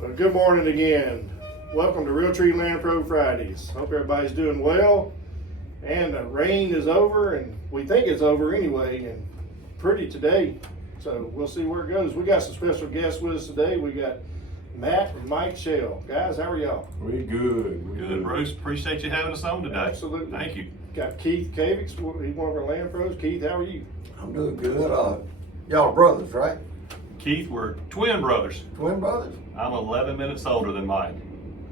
Well, good morning again. Welcome to Realtree Land Pro Fridays. Hope everybody's doing well. And the rain is over, and we think it's over anyway, and pretty today. So we'll see where it goes. We got some special guests with us today. We got Matt and Mike Shell. Guys, how are y'all? We good. Good, Bruce. Appreciate you having us on today. Absolutely. Thank you. Got Keith Kavix. He's one of our land pros. Keith, how are you? I'm doing good. Y'all brothers, right? Keith, we're twin brothers. Twin brothers? I'm 11 minutes older than Mike.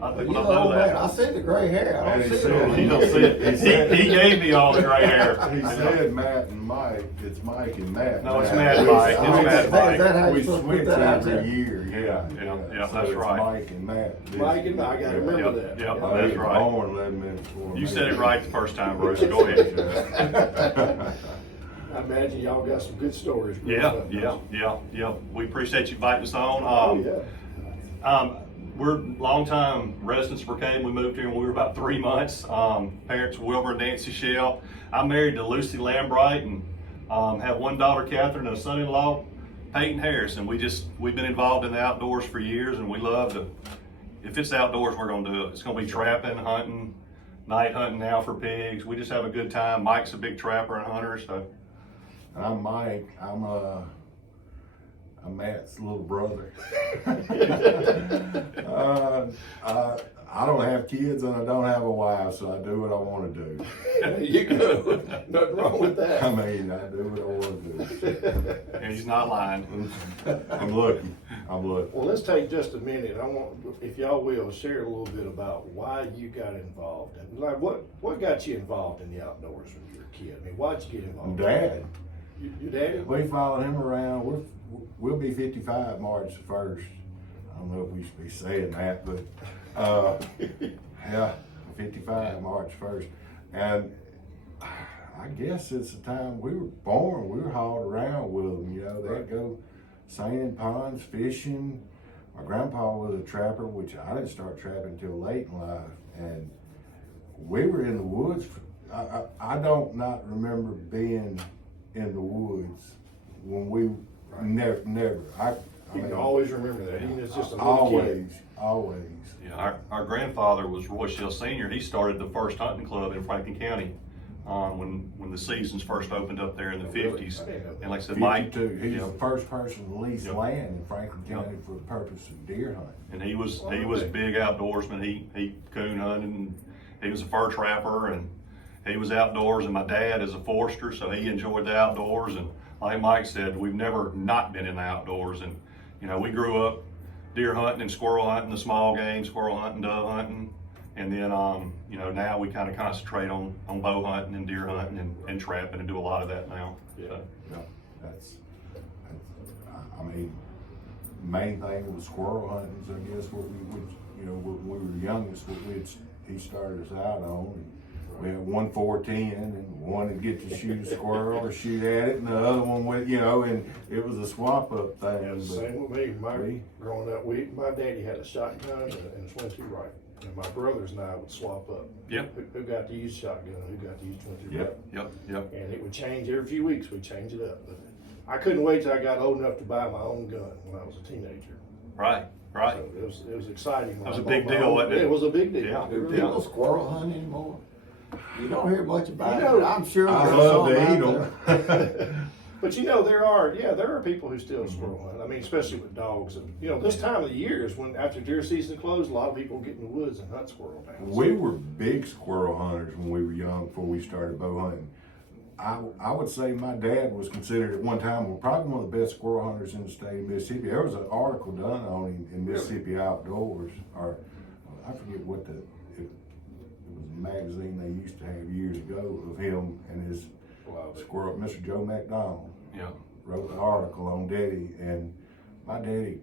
I think You people know, don't know man, that. I see the gray hair. I And don't he see said it. You don't see it. He gave me all the gray hair. He said Matt and Mike. It's Mike and Matt. No, it's Matt and Mike. It's Oh, Matt and Mike. Is that how We you supposed to switch put that out every there? year. Yeah, So that's it's right. Mike and Matt. Mike and I got to remember Yep, that. yep. I That's was right. born 11 minutes before You me. said it right the first time, Bruce. Go ahead. I imagine y'all got some good stories. Yeah. We appreciate you inviting us on. Oh, yeah. We're longtime residents of Brookhaven. We moved here when we were about 3 months. Parents Wilbur and Nancy Shell. I'm married to Lucy Lambright and have one daughter, Catherine, and a son-in-law, Peyton Harris. And we've been involved in the outdoors for years, and we love to. If it's outdoors, we're going to do it. It's going to be trapping, hunting, night hunting now for pigs. We just have a good time. Mike's a big trapper and hunter, so. I'm Mike. I'm Matt's little brother. I don't have kids and I don't have a wife, so I do what I want to do. There you go. Nothing wrong with that. I mean, I do what I want to do. And he's not lying. I'm lucky. Well, let's take just a minute. I want, if y'all will, share a little bit about why you got involved. And like, what got you involved in the outdoors when you were a kid? I mean, why'd you get involved? Dad. Your daddy? We followed him around. We'll be 55 March 1st. I don't know if we should be saying that, but yeah, 55 March 1st. And I guess it's the time we were born, we were hauled around with them. You know, they'd go sailing ponds, fishing. My grandpa was a trapper, which I didn't start trapping until late in life. And we were in the woods. I don't not remember being in the woods when we never. You can always remember that, even if it's just a little kid. Always. Yeah, our grandfather was Roy Shell Sr. He started the first hunting club in Franklin County when the seasons first opened up there in the 50s. And like I said, Mike, 52. He's you know, the first person to lease Yep. land in Franklin County for the purpose of deer hunting. and he was a big outdoorsman. He coon hunted, and he was a fur trapper, and he was outdoors. And my dad is a forester, so he enjoyed the outdoors. And like Mike said, we've never not been in the outdoors. And you know, we grew up deer hunting and squirrel hunting, the small game, squirrel hunting, dove hunting. And then, you know, now we kind of concentrate on bow hunting and deer hunting and trapping and do a lot of that now. Yeah. So, Yeah, I mean, main thing was squirrel hunting. I guess what we would, you know, when we were youngest, he started us out on. And we had one 410, and one would get to shoot a squirrel or shoot at it, and the other one would, you know, and it was a swap up thing. Yeah, but same with me. Growing up, my daddy had a shotgun and a 22 rifle. And my brothers and I would swap up. Yep. Who got to use shotgun, who got to use 22 rifle. Yep. And it would change every few weeks. We'd change it up. But I couldn't wait till I got old enough to buy my own gun when I was a teenager. Right. So it was exciting. That was a big deal, wasn't it? It was a big deal. Yeah. It Do really people was. squirrel hunt anymore? You don't hear much about You know, it. I'm sure I there's love some to out eat there. them. But you know, there are people who still squirrel hunt. I mean, especially with dogs. And you know, this time of the year is when after deer season closed, a lot of people get in the woods and hunt squirrel now. We were big squirrel hunters when we were young before we started bow hunting. I would say my dad was considered at one time probably one of the best squirrel hunters in the state of Mississippi. There was an article done on him in Mississippi Outdoors, or I forget what it was a magazine they used to have years ago of him and his squirrel, Mr. Joe McDaniel. Yeah. Wrote an article on Daddy, and my daddy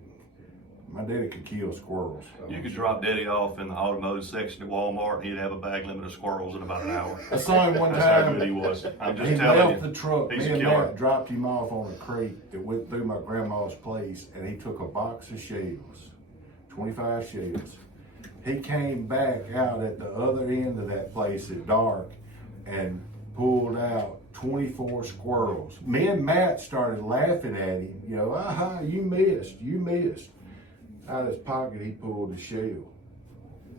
could kill squirrels. You could drop Daddy off in the automotive section at Walmart, and he'd have a bag limit of squirrels in about an hour. I saw him one That's how time. good he was. I'm just He telling left you. the truck. He's Me a and killer. Matt dropped him off on a creek that went through my grandma's place, and he took a box of shells, 25 shells. He came back out at the other end of that place at dark and pulled out 24 squirrels. Me and Matt started laughing at him, you know, aha, you missed. out of his pocket, he pulled a shell.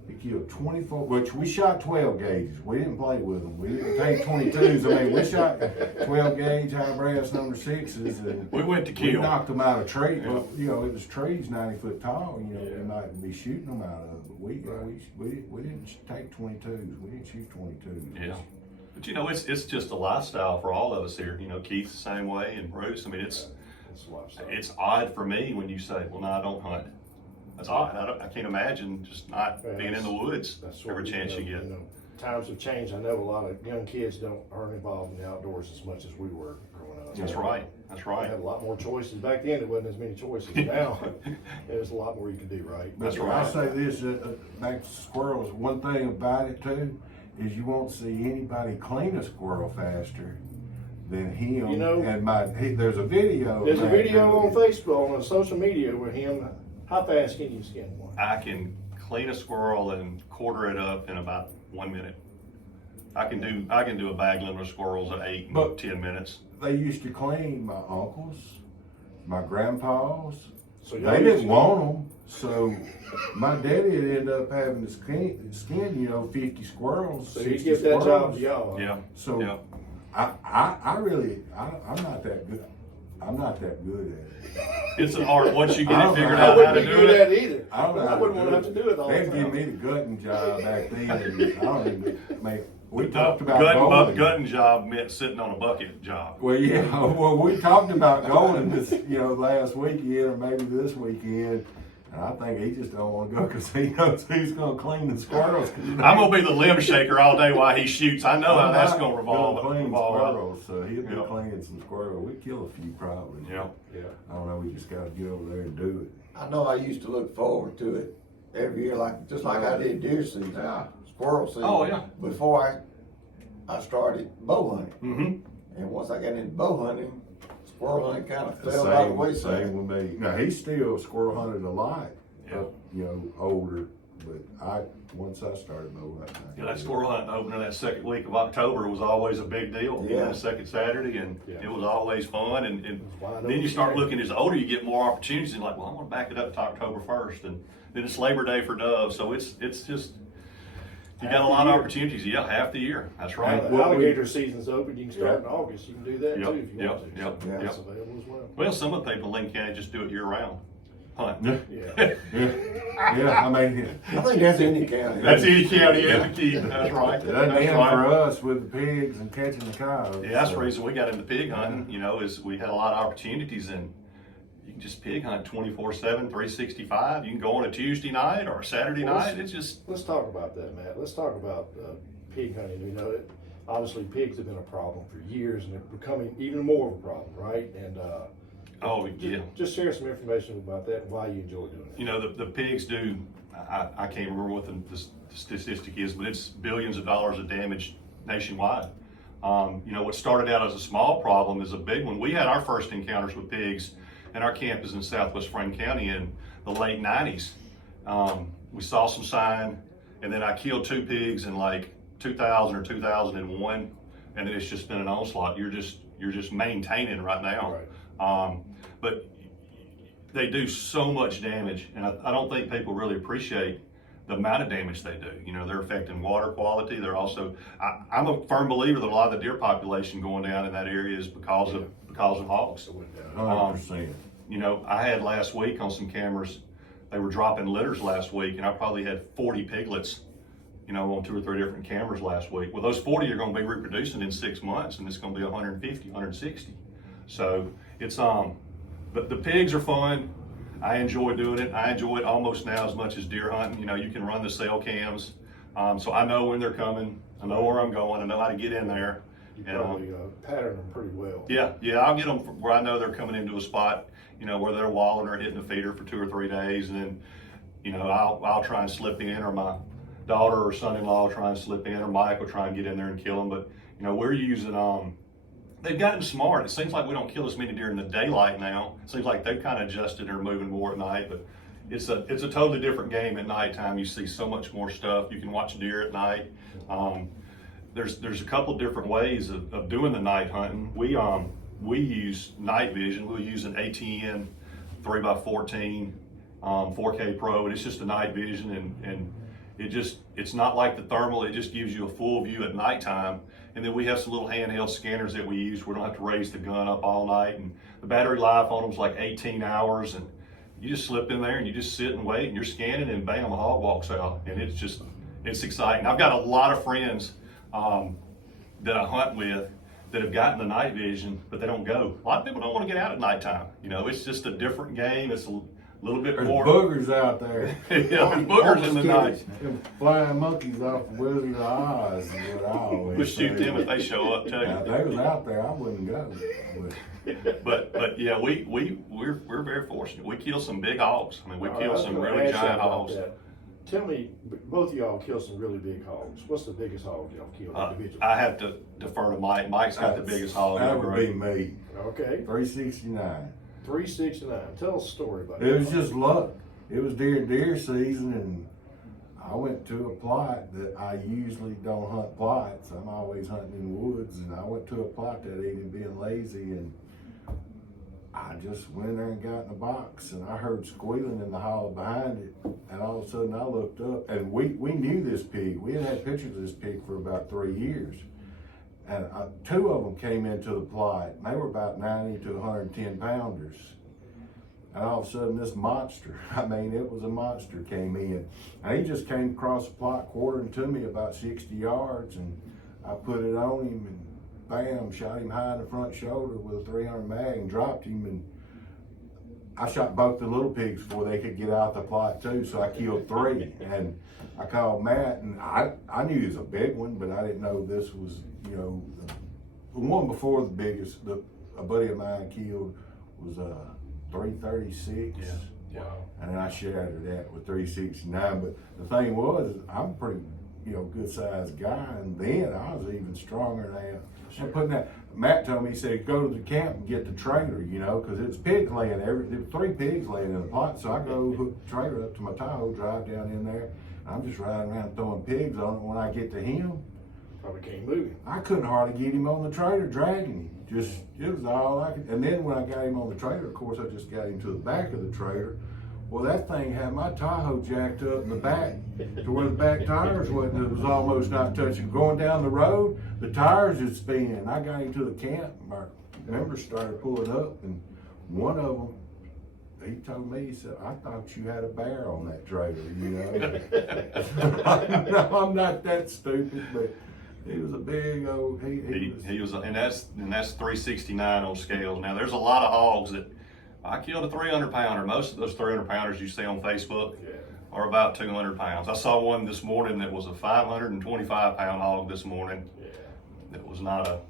He killed 24, which we shot 12 gauges. We didn't play with them. We didn't take 22s. I mean, we shot 12 gauge high brass number 6s. And We went to we kill. knocked them out of trees. Yeah. Well, you know, it was trees 90 foot tall. You know, Yeah. we might be shooting them out of. But we didn't take 22s. We didn't shoot 22s. Yeah. But you know, it's just a lifestyle for all of us here. You know, Keith's the same way, and Bruce. I mean, It's a lifestyle. it's odd for me when you say, "Well, no, I don't hunt." That's odd. I can't imagine just not Yeah, being in the woods That's what every we chance know, you get. You know, times have changed. I know a lot of young kids aren't involved in the outdoors as much as we were growing up. That's right. That's We right. had a lot more choices. Back then, there wasn't as many choices. Now, there's a lot more you can do, right? That's But right. I'll say this, back to squirrels, one thing about it too, is you won't see anybody clean a squirrel faster than him. You know- and there's a video. There's a of that video on dude. Facebook, on social media with him. How fast can you skin one? I can clean a squirrel and quarter it up in about 1 minute. I can do a bag limit of squirrels at 8 and But- 10 minutes. They used to clean my uncles, my grandpas. So y'all They used didn't to- want them, so my daddy would end up having to skin, you know, 50 squirrels. So you 60 give that job squirrels. to y'all. Yeah. So Yeah. I'm not that good. I'm not that good at it. It's an art once you I get it don't figured know. I out how wouldn't to be do good it. at it either. I don't know. I wouldn't want to have to do it all the They'd give time. me the gutting job back then. I don't even, we The talked about gutting going. job meant sitting on a bucket job. Well, yeah, well, we talked about going this, you know, last weekend or maybe this weekend. And I think he just don't want to go because he knows who's going to clean the squirrels. I'm gonna be the limb shaker all day while he shoots. I know how that's gonna revolve. Clean revolve. squirrels, so he'll be Yeah. cleaning some squirrels. We kill a few probably. Yeah. Yeah. I don't know. We just got to get over there and do it. I know I used to look forward to it every year, just like I did deer season, squirrel season. Oh, yeah. Before I started bow hunting. Mm-hmm. And once I got into bow hunting, squirrel hunting kind of fell by the wayside. Same with me. Now he's still squirrel hunted a lot. Yeah. You know, older, but once I started bow hunting. Yeah, that squirrel hunting opening that second week of October was always a big deal. You know, Yeah. the second Saturday, and Yeah. it was always fun. And wide then you open start area. looking as older, you get more opportunities. And like, well, I want to back it up to October 1st, and then it's Labor Day for doves. So it's just you got Half a the lot of year. opportunities. Yeah, half the year. That's right. The What we- alligator season's open. You can start in August. You can do that Yep, too if you yep, want to. yep, So yep. That's available as well. Well, some of the people in Lynn County just do it year round. Hunt. Yeah, Yeah. yeah. I mean, I think that's any county. That's any county and the key. That's right. it doesn't That's end right. for us with the pigs and catching the cows. Yeah, that's the so. reason we got into pig hunting, you know, is we had a lot of opportunities, and you can just pig hunt 24/7, 365. You can go on a Tuesday night or a Saturday Well, night. It's just, Let's talk about that, Matt. Let's talk about pig hunting. You know, obviously pigs have been a problem for years, and they're becoming even more of a problem, right? And oh, yeah. just share some information about that and why you enjoy doing it. You know, the pigs do, I can't remember what the statistic is, but it's billions of dollars of damage nationwide. You know, what started out as a small problem is a big one. We had our first encounters with pigs, and our camp is in Southwest Frank County in the late 90s. We saw some sign, and then I killed 2 pigs in like 2000 or 2001, and it's just been an onslaught. You're just maintaining right now. Right. But they do so much damage, and I don't think people really appreciate the amount of damage they do. You know, they're affecting water quality. They're also, I'm a firm believer that a lot of the deer population going down in that area is because of hogs. So with, 100%. You know, I had last week on some cameras, they were dropping litters last week, and I probably had 40 piglets, you know, on 2 or 3 different cameras last week. Well, those 40 are going to be reproducing in 6 months, and it's going to be 150, 160. So it's but the pigs are fun. I enjoy doing it. I enjoy it almost now as much as deer hunting. You know, you can run the cell cams, so I know when they're coming. I know where I'm going. I know how to get in there. you And, probably pattern them pretty well. yeah, I'll get them where I know they're coming into a spot, you know, where they're walling or hitting the feeder for 2 or 3 days, and then, you know, I'll try and slip in, or my daughter or son-in-law will try and slip in, or Mike will try and get in there and kill them. But you know, we're using they've gotten smart. It seems like we don't kill as many deer in the daylight now. It seems like they've kind of adjusted and are moving more at night, but it's a totally different game at nighttime. You see so much more stuff. You can watch deer at night. There's a couple different ways of doing the night hunting. We use night vision. We'll use an ATN 3x14 4K Pro, and it's just a night vision, and it's not like the thermal. It just gives you a full view at nighttime. And then we have some little handheld scanners that we use. We don't have to raise the gun up all night, and the battery life on them's like 18 hours, and you just slip in there and you just sit and wait, and you're scanning, and bam, a hog walks out, and it's exciting. I've got a lot of friends that I hunt with that have gotten the night vision, but they don't go. A lot of people don't want to get out at nighttime. You know, it's just a different game. It's a little bit There's more. boogers out there. Yeah, there's boogers in the night. Them flying monkeys off the Wizard of Oz is what I always We'll shoot say. them if they show up too. Now, if they was out there, I wouldn't go. But yeah, we're very fortunate. We kill some big hogs. I mean, we I kill was some gonna really ask you giant about hogs. that. Tell me, both of y'all kill some really big hogs. What's the biggest hog y'all killed individually? I have to defer to Mike. Mike's got the biggest hog. That in the would be group. me. Okay, 369. 369. Tell us a story about It it. was just luck. It was deer season, and I went to a plot that I usually don't hunt plots. I'm always hunting in the woods, and I went to a plot that evening being lazy, and I just went in there and got in the box, and I heard squealing in the hollow behind it, and all of a sudden I looked up, and we knew this pig. We had pictures of this pig for about 3 years, and two of them came into the plot, and they were about 90 to 110 pounders. And all of a sudden this monster, I mean, it was a monster, came in. And he just came across the plot quartering to me about 60 yards, and I put it on him, and bam, shot him high in the front shoulder with a 300 mag and dropped him. And I shot both the little pigs before they could get out the plot too, so I killed 3. And I called Matt, and I knew he was a big one, but I didn't know this was, you know, the one before the biggest, a buddy of mine killed was 336. Yeah. And then I shattered that with 369. But the thing was, I'm a pretty, you know, good sized guy, and then I was even stronger than that. I'm putting that. Matt told me, he said, go to the camp and get the trailer, you know, because it's pigs laying there was 3 pigs laying in the plot. So I go hook the trailer up to my Tahoe, drive down in there. I'm just riding around throwing pigs on it. When I get to him, Probably can't move him. I couldn't hardly get him on the trailer, dragging him. Just, it was all I could. And then when I got him on the trailer, of course, I just got him to the back of the trailer. Well, that thing had my Tahoe jacked up in the back to where the back tires wasn't. It was almost not touching. Going down the road, the tires would spin. I got him to the camp. Our members started pulling up, and one of them, he told me, he said, I thought you had a bear on that trailer, you know. No, I'm not that stupid, but he was a big old, He was, and that's 369 on scales. Now there's a lot of hogs that I killed a 300 pounder. Most of those 300 pounders you see on Facebook are about 200 pounds. I saw one this morning that was a 525 pound hog this morning. That was not a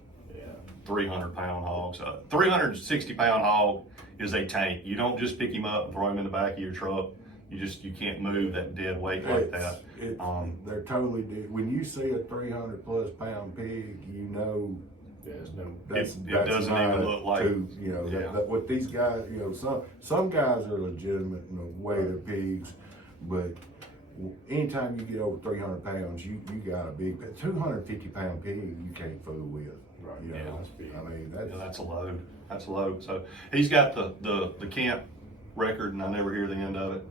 300 pound hog. So 360 pound hog is a tank. You don't just pick him up and throw him in the back of your truck. You can't move that dead weight like that. They're totally different. When you see a 300 plus pound pig, you know There's no. that's it doesn't not even a look like. tooth, you know, that what these guys, you know, some guys are legitimate in the way they're pigs, but anytime you get over 300 pounds, you got a big 250 pound pig you can't fool with. Right. You know? That's big. I mean, That's a load. That's a load. So he's got the camp record, and I never hear the end of it.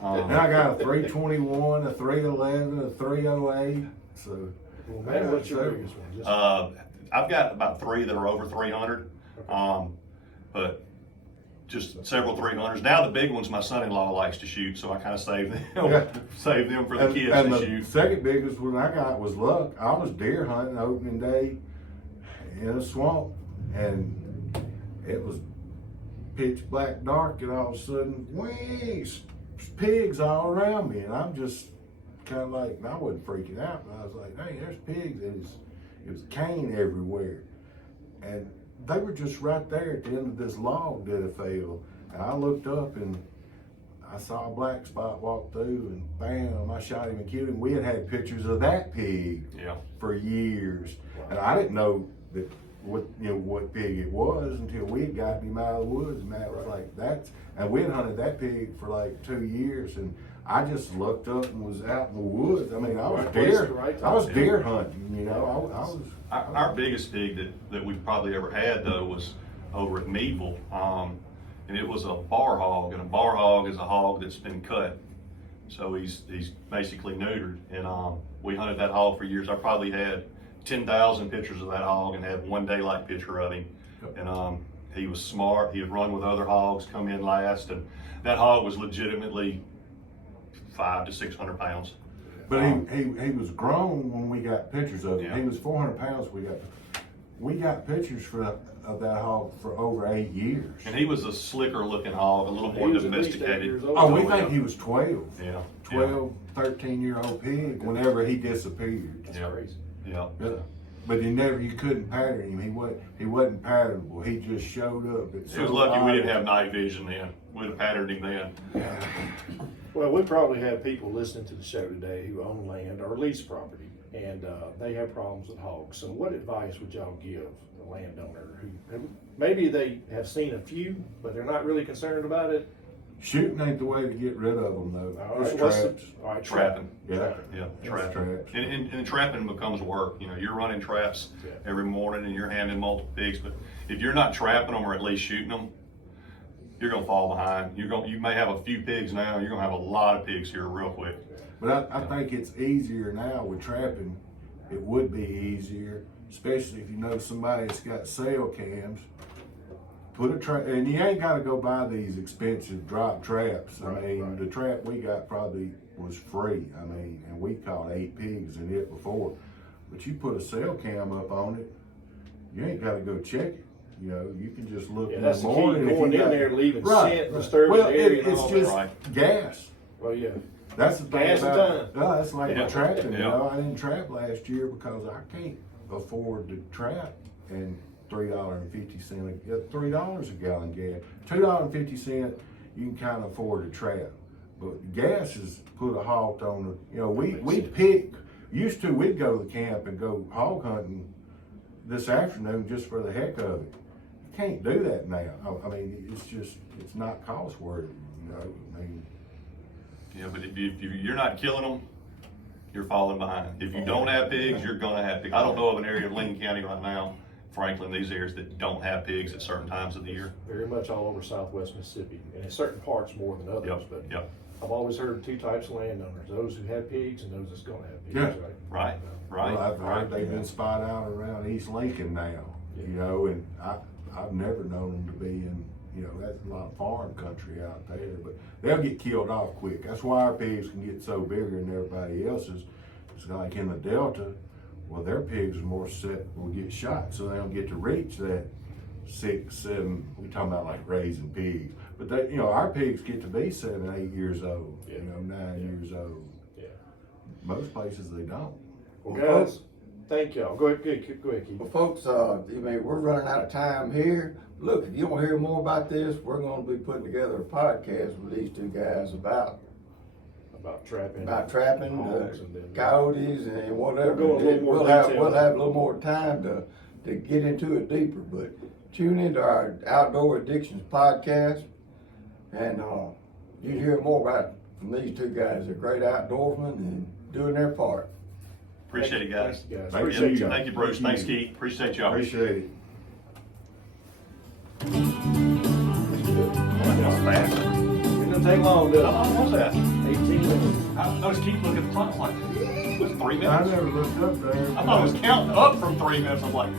and I got a 321, a 311, a 308. So, Well, man, what's your biggest one? Just, I've got about 3 that are over 300, but just several 300s. Now the big ones my son-in-law likes to shoot, so I kind of save them, save them for the kids and to the shoot. second biggest one I got was luck. I was deer hunting opening day in a swamp, and it was pitch black dark, and all of a sudden, whee, pigs all around me, and I'm just kind of like, and I wasn't freaking out, but I was like, hey, there's pigs, and it was cane everywhere, and they were just right there at the end of this log that had fell, and I looked up, and I saw a black spot walk through, and bam, I shot him and killed him. We had pictures of that pig for years, and I didn't know that what pig it was until we had gotten him out of the woods, and Matt was like, and we had hunted that pig for like 2 years, and I just looked up and was out in the woods. I mean, I was deer hunting, you know. Our biggest pig that we've probably ever had though was over at Meadville. and it was a bar hog, and a bar hog is a hog that's been cut. So he's basically neutered, and we hunted that hog for years. I probably had 10,000 pictures of that hog and had one daylight picture of him. And he was smart. He had run with other hogs, come in last, and that hog was legitimately 500 to 600 pounds. But he was grown when we got pictures of him. Yeah. He was 400 pounds. We got pictures of that hog for over 8 years. And he was a slicker looking hog, a little more He was at least 8 domesticated. years old. Oh, we Oh, think yeah. he was 12. Yeah. 12, 13-year-old pig whenever he disappeared. That's Yeah. crazy. Yeah. Yeah. But you couldn't pattern him. He wasn't patternable. He just showed up. It was lucky we didn't have night vision then. We'd have patterned him then. Well, we probably have people listening to the show today who own land or lease property, and they have problems with hogs. So what advice would y'all give the landowner who maybe they have seen a few, but they're not really concerned about it? Shooting ain't the way to get rid of them, though. All It's right, what's traps. all right, Trapping. Yeah. Yeah, It's trapping. traps. And trapping becomes work. You know, you're running traps Yeah. every morning and you're handling multiple pigs, but if you're not trapping them or at least shooting them, you're gonna fall behind. You may have a few pigs now, you're gonna have a lot of pigs here real quick. But I think it's easier now with trapping. It would be easier, especially if you know somebody that's got cell cams. Put a trap, and you ain't got to go buy these expensive drop traps. I mean, the trap we got probably was free. I mean, and we caught 8 pigs in it before. But you put a cell cam up on it, you ain't got to go check it. You know, you can just look Yeah, in that's the the key, morning. if going you in got- there, leaving Right, scent, right. disturbing Well, the area and it's all just that. gas. Well, yeah. That's the thing Gas and about time. yeah, that's like Yeah. the trapping. You Yeah. know, I didn't trap last year because I can't afford to trap and $3.50 $3 a gallon gas. $2.50 you can kind of afford to trap, but gas has put a halt on the. You know, we pick. Used to we'd go to the camp and go hog hunting this afternoon just for the heck of it. You can't do that now. I mean, it's not cost worthy. You know, I mean. Yeah, but if you're not killing them, you're falling behind. If you don't have pigs, you're gonna have pigs. I don't know of an area of Lincoln County right now, Franklin, these areas that don't have pigs at certain times of the year. Very much all over Southwest Mississippi, and in certain parts more than others. Yep, But yep. I've always heard 2 types of landowners: those who have pigs and those that's going to have pigs. Yeah. Right, right. Well, I've heard they've been spotted out around East Lincoln now, you know, and I've never known them to be in, you know, that's a lot of farm country out there, but they'll get killed off quick. That's why our pigs can get so bigger than everybody else's. It's like in the Delta, well, their pigs are more set, will get shot, so they don't get to reach that 6, 7, we talking about like raising pigs. But they, you know, our pigs get to be 7, 8 years old, you know, 9 years old. Yeah. Most places they don't. Well, guys, thank y'all. Go ahead, Keith. Well, folks, I mean, we're running out of time here. Look, if you want to hear more about this, we're going to be putting together a podcast with these 2 guys about trapping, hogs and then coyotes and whatever. We'll go a little more We'll have detail. a little more time to get into it deeper. But tune into our Outdoor Addictions podcast, and you hear more about from these 2 guys. They're great outdoorsmen and doing their part. Appreciate it, guys. Thank you, guys. Thank Appreciate you. y'all. Thank you, Bruce. Thanks, Keith. Appreciate y'all. Appreciate it. Fast. It doesn't take long, does How long was that? it? 18 minutes. I noticed Keith looking at the clock like, it was 3 I minutes. never looked up there. I thought it was counting up from 3 minutes. I'm like,